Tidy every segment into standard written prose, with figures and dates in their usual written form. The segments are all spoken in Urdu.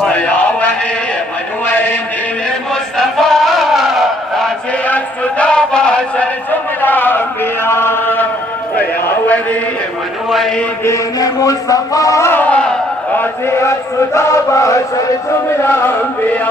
بياوني منوي دين المصطفى راجعت خطابة شرجم الأنبياء. بياوني منوي دين المصطفى راجعت خطابة شرجم الأنبياء.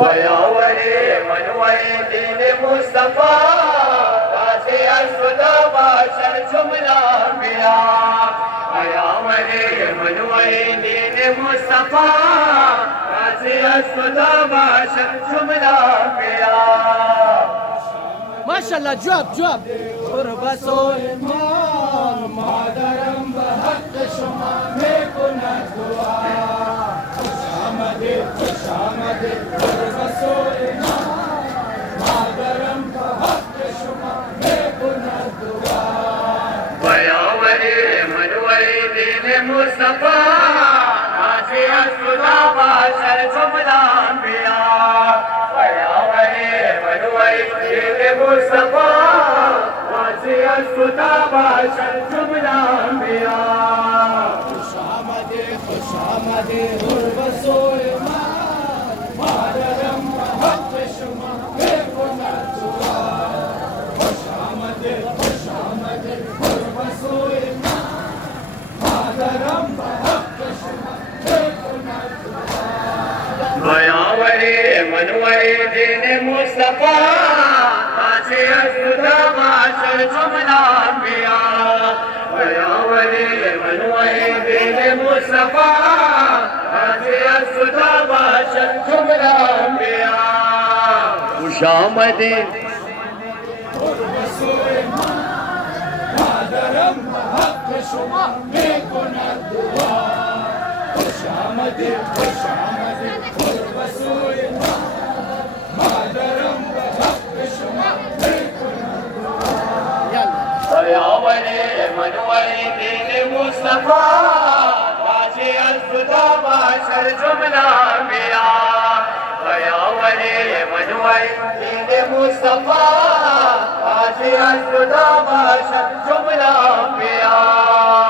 بياوني منوي دين مصطفى راجعت خطابة شرجم الأنبياء. بياوني منوي دين مصطفى راجعت خطابة شرجم الأنبياء. ما شاء الله جواب قرب سليمان مادرم بحق شما میکنه دعا. خوش آمده قرب سليمان مادرم بحق شما میکنه دعا. بياوني منوي دين مصطفى راجعت خطابة شرجم الأنبياء. بياوني منوي دين مصطفى راجعت خطابة شرجم الأنبياء. خوش آمده قرب سليمان مادرم بحق شما میکنه دعا. خوش آمده قرب سليمان مادرم بحق شما میکنه دعا. بياوني منوي دين مصطفى راجعت خطابة شرجم الأنبياء. بياوني منوي دين مصطفى راجعت خطابة شرجم الأنبياء. خوش آمده قرب سليمان مادرم بحق شما میکنه دعا. خوش آمده قرب سليمان مادرم بحق شما میکنه دعا. بياوني منوي دين مصطفى راجعت خطابة شرجم الأنبياء. بياوني منوي دين مصطفى راجعت خطابة شرجم الأنبياء.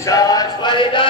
Shots,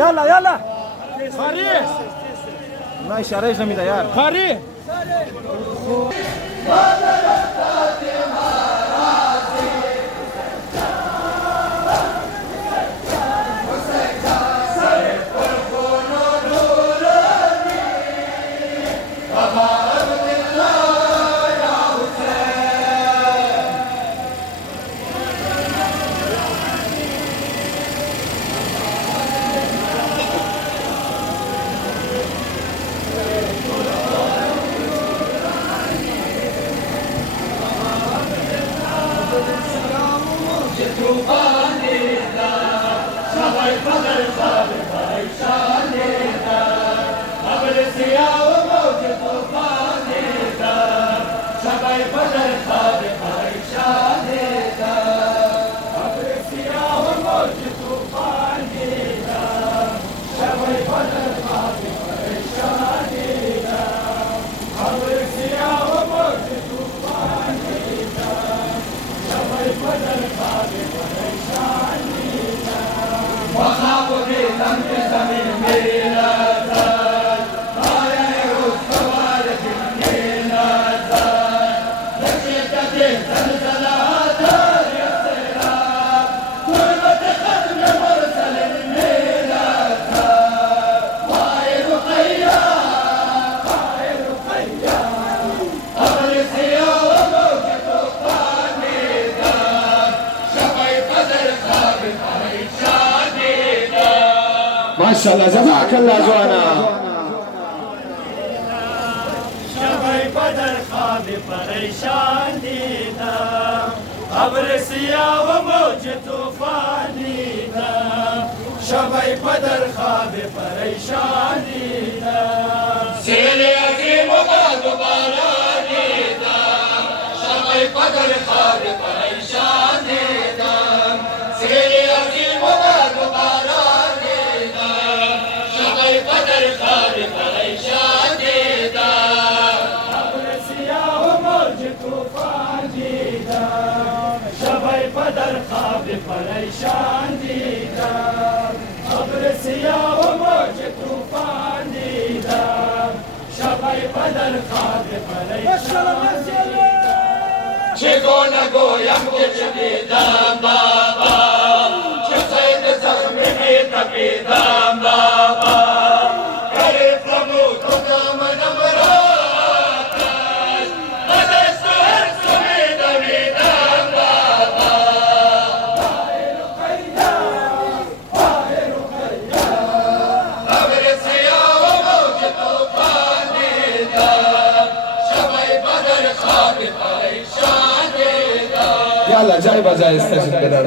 يلا يلا خاري ماشي يا ريس نميدة يا خاري بدر خواب پریشان دیدم ابر سیاه و موج طوفان دیدم شب بدر خواب پریشان دیدم ابر سیاه و موج طوفان دیدم شب بدر خواب پریشان دیدم ابر سیاه و موج طوفان دیدم شب بدر خواب پریشان دیدم وخواب دیدم که زمین می‌لرزد پایه روز سوار می‌لرزد در شدت زلزلات یسرا تربت ختم مرسل می‌لرزد وای رقیه ابر سیاه و موج طوفان دیدم شب بدر خواب پریشان دیدم ماشاءالله جزاك الله جوانا شب بدر خواب پریشان دیدم ابر سیاه و موج طوفان دیدم شب بدر خواب پریشان دیدم سیل عظیم و باد و باران دیدم شب بدر خواب پریشان دیدم سیل عظیم و باد و باران دیدم شب بدر خواب پریشان دیدم ابر سیاه و موج طوفان دیدم شب بدر خواب پریشان دیدم ابر سیاه و موج طوفان دیدم شب بدر خواب پریشان دیدم چگونه گویم که چه دیدم بابا چه صید زخمی می تپیدم بابا غریب نمود و دامنم را آتش بدست و حرس و می دویدم بابا وای رقیه ابر سیاه و موج طوفان دیدم شب بدر خواب پریشان دیدم يلا جاي بجاي استشهد بدر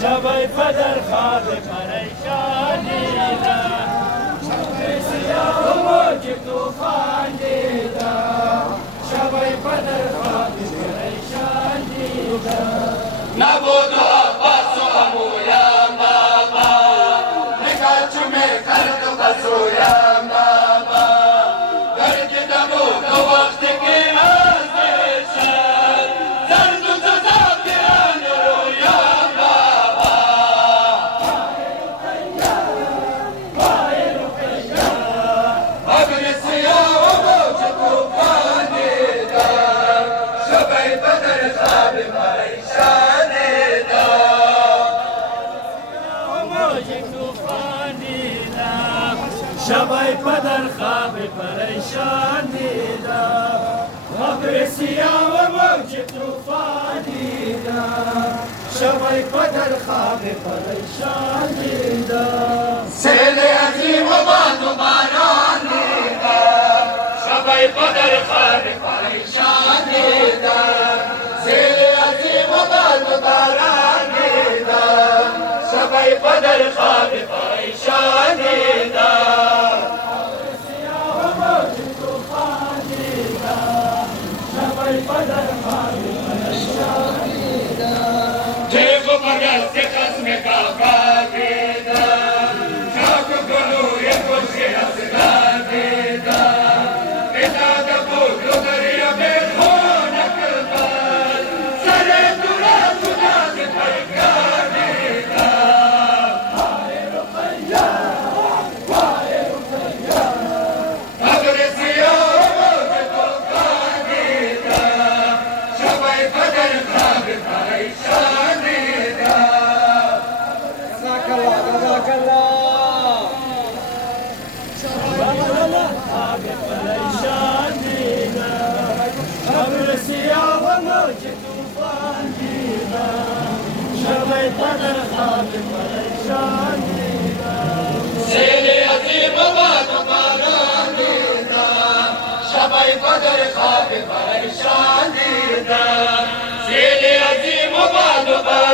شب بدر خواب پریشان دیدم شب سیاه و موج طوفان دیدم شب بدر خواب پریشان دیدم نبود و عباس و عمویم بابا نگاه چو میکرد و بسویم بابا گردیدم و دو وقتی که از بشد زرد و جزاکران رویم بابا ابر سیاه و موج طوفان دیدم شب بدر خواب پریشان دیدم موج طوفان دیدم شب بدر خواب پریشان دیدم ابر سیاه و موج طوفان دیدم شب بدر خواب پریشان دیدم سیل عظیم و باد و باران دیدم شب بدر خواب پریشان دیدم سیل عظیم و باد و باران دیدم شب بدر خواب پریشان دیدم سیاه و موج طوفان دیدم شب بدر خواب پریشان دیدم جیب و پرست خصم کعبه دیدم خاک و گلوی خوشی اصغر دیدم بداد بود و دریا به خونک بد سر دورا خداز پیکر دیدم وای رقیه ابر سیاه و موج طوفان دیدم شب بدر خواب پریشان دیدم جزاك الله جزاك الله پریشان دیدم ابر سیاه و موج طوفان دیدم شب بدر خواب پریشان دیدم سیل عظیم و باد و باران دیدم شب بدر خواب پریشان دیدم سیل عظیم و باد و باران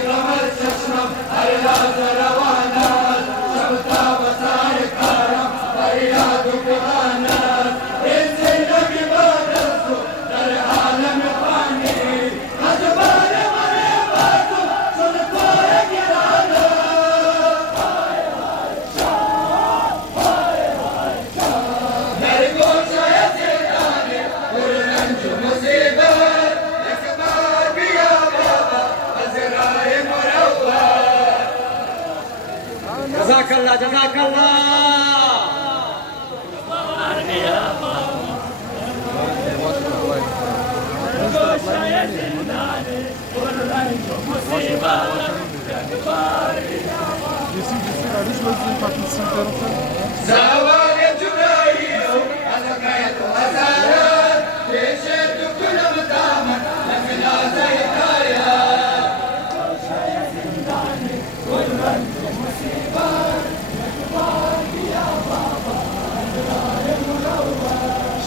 قمر چشمم هر راز روانات شبتا بسار کارم فریاد و فغانات انزل نبی بادرسو در عالم فانی ازبار مریباتو شد کوه گرانات در گوشه زندانی پر رنج و مصیبت اکبر بیا بابا ازرائے مرور جزاك الله جزاك الله زوال جبرائيل أزكيت أزالات بشد كل مدامة لمنا زيدايا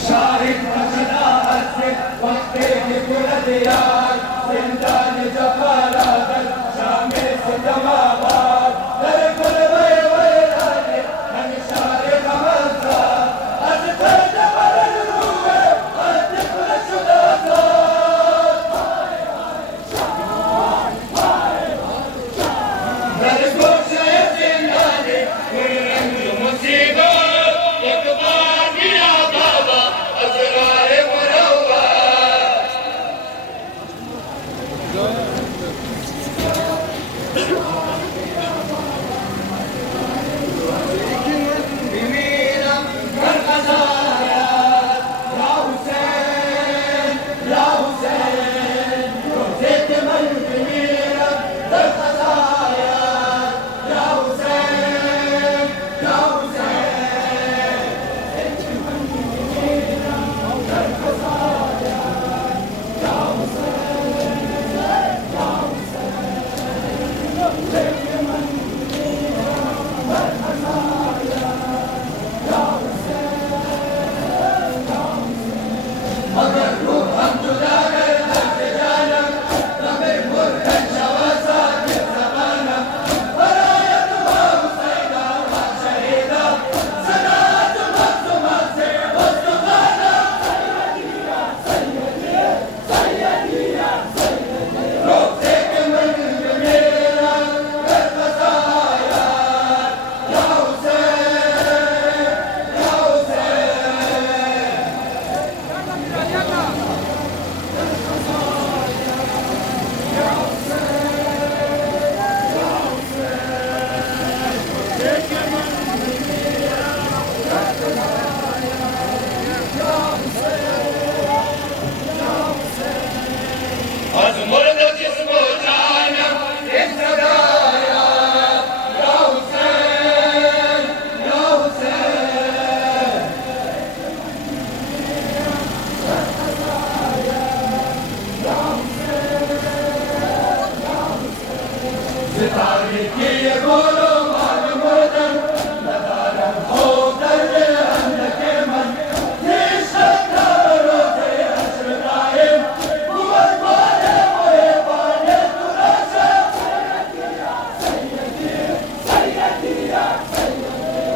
شاهد مجناء وقتك كل ديار زندان جفارات شامي سدمابات در كل ويلات من شارق مزا أزكى جبل الروح أزكى الشدادات در گوشه زندانی رنج مصیبت اکبر بیا بابا ازرائے مرور بمیرم در قضایات یا حسین یا حسین روزت من بمیرم در قضایات یا حسین یا حسین اگر روحم جدا گر از جانم نمر مرهن شواسات زمانم برایت ما حسینا ما شهیدا صنعت مظلومات سے مستغانا روزے کے من میرا در قضایات یا حسین یا حسین از مرد جسم و جانم این صدایا یا حسین یا حسین ستارگی گولو مال مردن ندارم خوب در اندک من نیشت روز حشر دائم بود بار محبان دراشم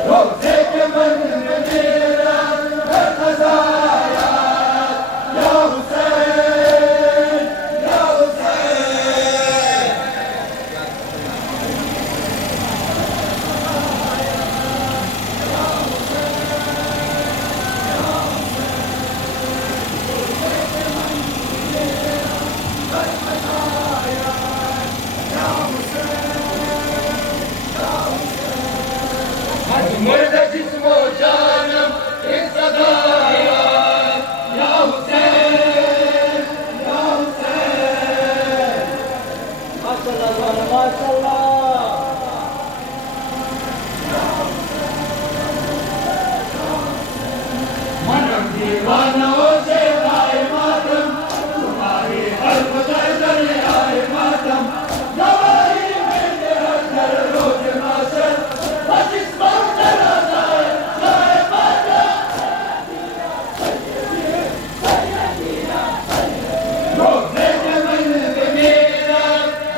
روزے کے من بمیرم در قضایات یا حسین یا حسین از مرد جسم و جانم این صدایا یا حسین یا حسین منم دیوانوں سے آئے ماتم تمہاری حرف در در آئے ماتم گواہی میرے اندر روز معاشر بس اس وقت رضا آئے ماتم روزے کے من میرا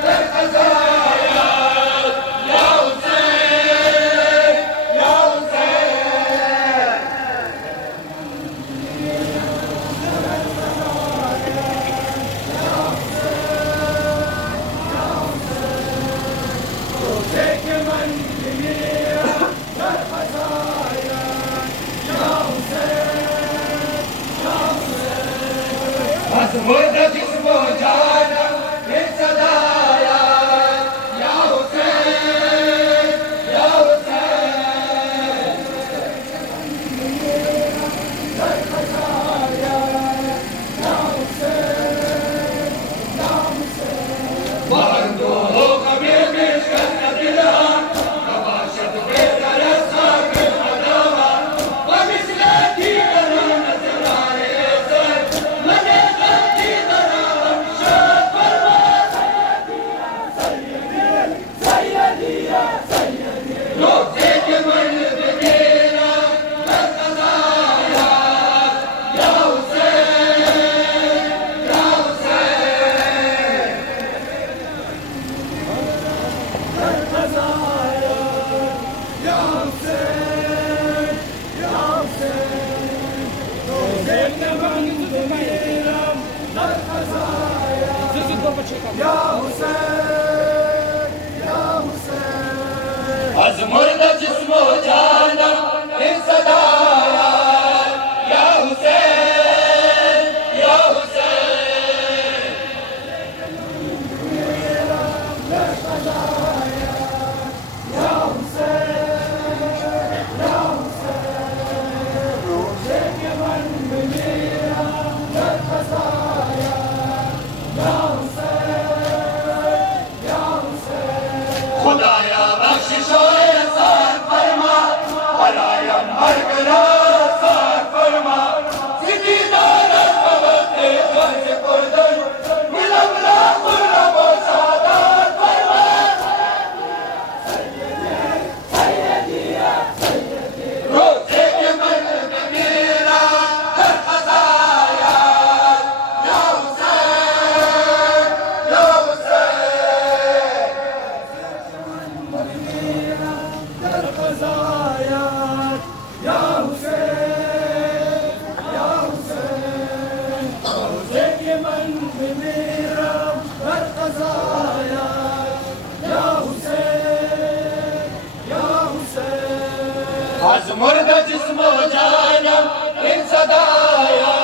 در قضا مرد جسم و جانم این صدایت یا حسین یا حسین در خزایت یا حسین یا حسین واندوه قبیل مشکن دلان نباشد بهتر از خاک القدامى ومثل دیگران نظران عزت من از مرد جسم و جانم این صدایت یا حسین یا حسین یا حسین یا حسین روزه که من بمیرم در خزایت یا حسین یا حسین خدایا بخشش و احسان فرما برایم هر گناه سار فرما ستیدار از وقت خرج کردن دلم را خرم و سعادت فرما روزه که من بمیرم در خزایت یا حسین یا حسین در خزایت یا حسین یا حسین روزه که من بمیرم در خزایت یا حسین یا حسین از مرد جسم و جانم این صدایت